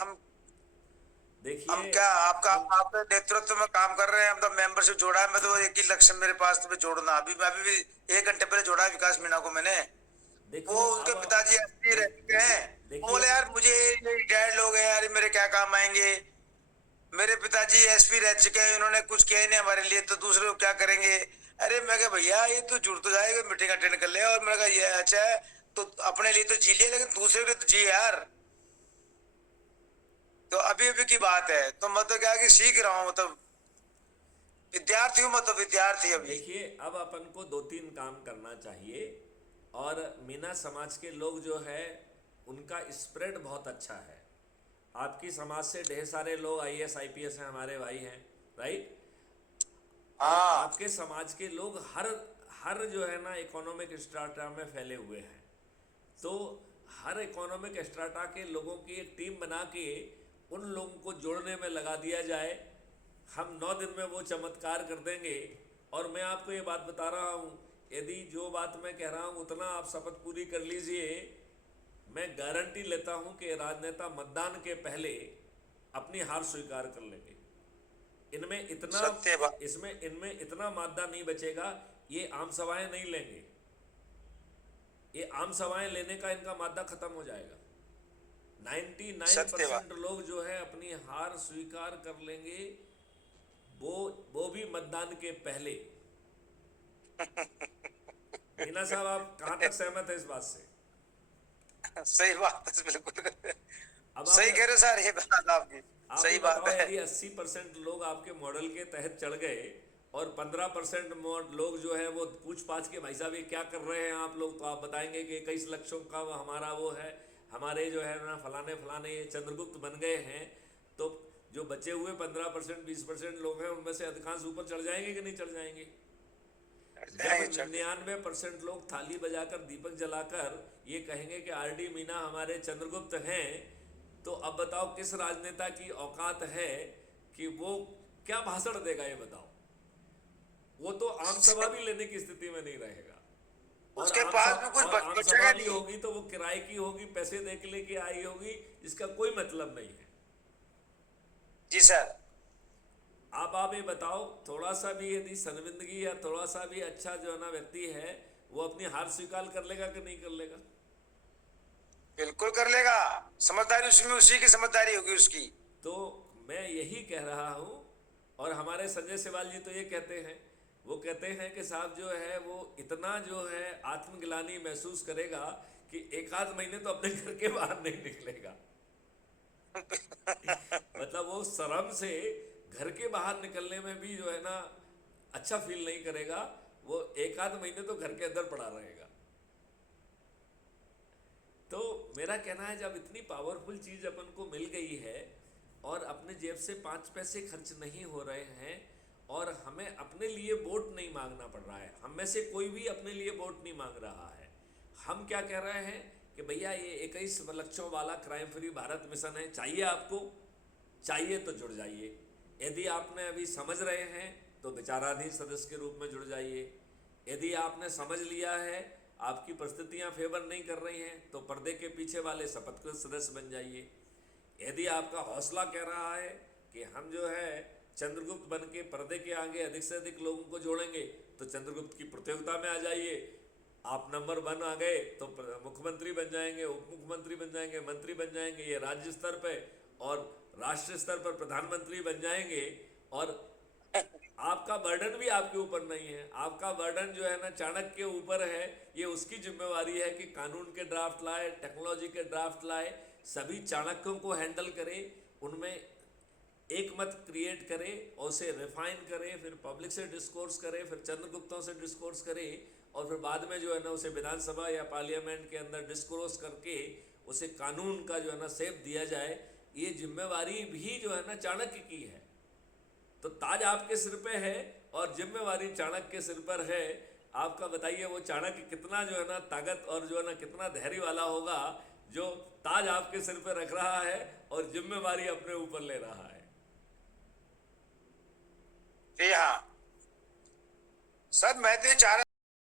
हम हम देखिए क्या आपका हम आपके नेतृत्व में काम कर रहे हैं। हम तो मेंबरशिप जोड़ा है। मैं तो एक ही लक्ष्य मेरे पास तो जोड़ना। अभी भी 1 घंटे पहले जोड़ा है विकास मीणा को मैंने। देखो वो उसके अब पिताजी एसपी रह चुके हैं। वो देखिए बोले यार मुझे ये रिटायर्ड लोग हैं यार, ये मेरे क्या काम आएंगे। मेरे पिताजी एसपी रह चुके हैं, इन्होंने कुछ किया ही नहीं हमारे लिए, तो दूसरे लोग क्या करेंगे। अरे मैं कहा भैया ये तो जुड़ तो जाएगा, मीटिंग अटेंड कर ले। और मैंने कहा ये अच्छा है, तो अपने लिए तो जी लिया, लेकिन दूसरे के लिए तो जी यार। तो अभी अभी की बात है, तो मैं तो क्या कि सीख रहा हूँ, मतलब विद्यार्थी हूँ, मैं तो विद्यार्थी अभी। देखिए अब अपन को दो तीन काम करना चाहिए। और मीना समाज के लोग जो है उनका स्प्रेड बहुत अच्छा है। आपकी समाज से ढेर सारे लोग आईएएस आईपीएस हैं, हमारे भाई हैं, राइट। और हाँ। आपके समाज के लोग हर हर जो है ना इकोनॉमिक स्ट्राटा में फैले हुए हैं। तो हर इकोनॉमिक स्ट्राटा के लोगों की एक टीम बना के उन लोगों को जोड़ने में लगा दिया जाए। हम 9 दिन में वो चमत्कार कर देंगे। और मैं आपको ये बात बता रहा हूँ, यदि जो बात मैं कह रहा हूँ उतना आप शपथ पूरी कर लीजिए, मैं गारंटी लेता हूँ कि राजनेता मतदान के पहले अपनी हार स्वीकार कर लेंगे। इनमें इतना सत्य बात। इसमें इनमें इतना मादा नहीं बचेगा। ये आम सभाएं नहीं लेंगे। ये आम सभाएं लेने का इनका मादा खत्म हो जाएगा। 99% सत्य बात। लोग जो है अपनी हार स्वीकार कर लेंगे। वो वो भी मतदान के पहले। मीना साहब आप कहाँ तक सहमत है इस बात से? सही बात है बिल्कुल। अब सही कह रहे हो सर, ये बात आपकी आप ये सही बात बताओ, है। यदि 80% लोग आपके मॉडल के तहत चढ़ गए और 15% लोग जो है वो पूछ पाछ के भाई साहब ये क्या कर रहे हैं आप लोग, तो आप बताएंगे कि 21 लक्षों का हमारा वो है, हमारे जो है ना फलाने फलाने ये चंद्रगुप्त बन गए हैं। तो जो बचे हुए 15% 20% लोग हैं उनमें से अधिकांश ऊपर चढ़ जाएंगे कि नहीं चढ़ जाएंगे? जब जाएंगे चढ़ जाएंगे। 99% लोग थाली बजाकर दीपक जलाकर ये कहेंगे कि आरडी मीना हमारे चंद्रगुप्त हैं, तो अब बताओ किस राजनेता की औकात है कि वो क्या भाषण देगा, ये बताओ। वो तो आम सभा भी लेने की स्थिति में नहीं रहेगा। और उसके पास भी कुछ और आम सभा बचेगा भी नहीं। होगी तो वो किराए की होगी, पैसे दे के लेके आई होगी, जिसका कोई मतलब नहीं है। जी सर। आप ये बताओ, थोड़ा सा भी यदि शर्मिंदगी या थोड़ा सा भी अच्छा जो है ना व्यक्ति है, वो अपनी हार स्वीकार कर लेगा कि नहीं कर लेगा? बिल्कुल कर लेगा। समझदारी उसमें, उसी की समझदारी होगी उसकी। तो मैं यही कह रहा हूँ। और हमारे संजय सेवाल जी तो ये कहते हैं, वो कहते हैं कि साहब जो है वो इतना जो है आत्मग्लानि महसूस करेगा कि एक आध महीने तो अपने घर के बाहर नहीं निकलेगा। मतलब वो शर्म से घर के बाहर निकलने में भी जो है ना अच्छा फील नहीं करेगा। वो एक आध महीने तो घर के अंदर पड़ा रहेगा। तो मेरा कहना है, जब इतनी पावरफुल चीज़ अपन को मिल गई है और अपने जेब से 5 पैसे खर्च नहीं हो रहे हैं और हमें अपने लिए वोट नहीं मांगना पड़ रहा है, हम में से कोई भी अपने लिए वोट नहीं मांग रहा है। हम क्या कह रहे हैं कि भैया ये 21 लक्षों वाला क्राइम फ्री भारत मिशन है, चाहिए आपको? चाहिए तो जुड़ जाइए। यदि आपने अभी समझ रहे हैं तो विचाराधीन सदस्य के रूप में जुड़ जाइए। यदि आपने समझ लिया है, आपकी परिस्थितियां फेवर नहीं कर रही हैं, तो पर्दे के पीछे वाले शपथ सदस्य बन जाइए। यदि आपका हौसला कह रहा है कि हम जो है चंद्रगुप्त बन के पर्दे के आगे अधिक से अधिक लोगों को जोड़ेंगे, तो चंद्रगुप्त की प्रतियोगिता में आ जाइए। आप नंबर 1 आ गए तो मुख्यमंत्री बन जाएंगे, उप मुख्यमंत्री बन जाएंगे, मंत्री बन जाएंगे, ये राज्य स्तर पे। और राष्ट्रीय स्तर पर प्रधानमंत्री बन जाएंगे। और आपका बर्डन भी आपके ऊपर नहीं है, आपका बर्डन जो है ना चाणक्य के ऊपर है। ये उसकी जिम्मेवारी है कि कानून के ड्राफ्ट लाए, टेक्नोलॉजी के ड्राफ्ट लाए, सभी चाणक्यों को हैंडल करे, उनमें एक मत क्रिएट करे और उसे रिफाइन करे, फिर पब्लिक से डिस्कोर्स करे, फिर चंद्रगुप्तों से डिस्कोर्स करे, और फिर बाद में जो है ना उसे विधानसभा या पार्लियामेंट के अंदर डिस्कोर्स करके उसे कानून का जो है ना सेप दिया जाए। ये जिम्मेवारी भी जो है ना चाणक्य की है। तो ताज आपके सिर पे है और जिम्मेवारी चाणक्य के सिर पर है। आपका बताइए वो चाणक्य कितना जो है ना ताकत और जो है ना कितना धैर्य वाला होगा, जो ताज आपके सिर पे रख रहा है और जिम्मेवारी अपने ऊपर ले रहा है। जी हाँ। सर मैं तो ये चाह रहा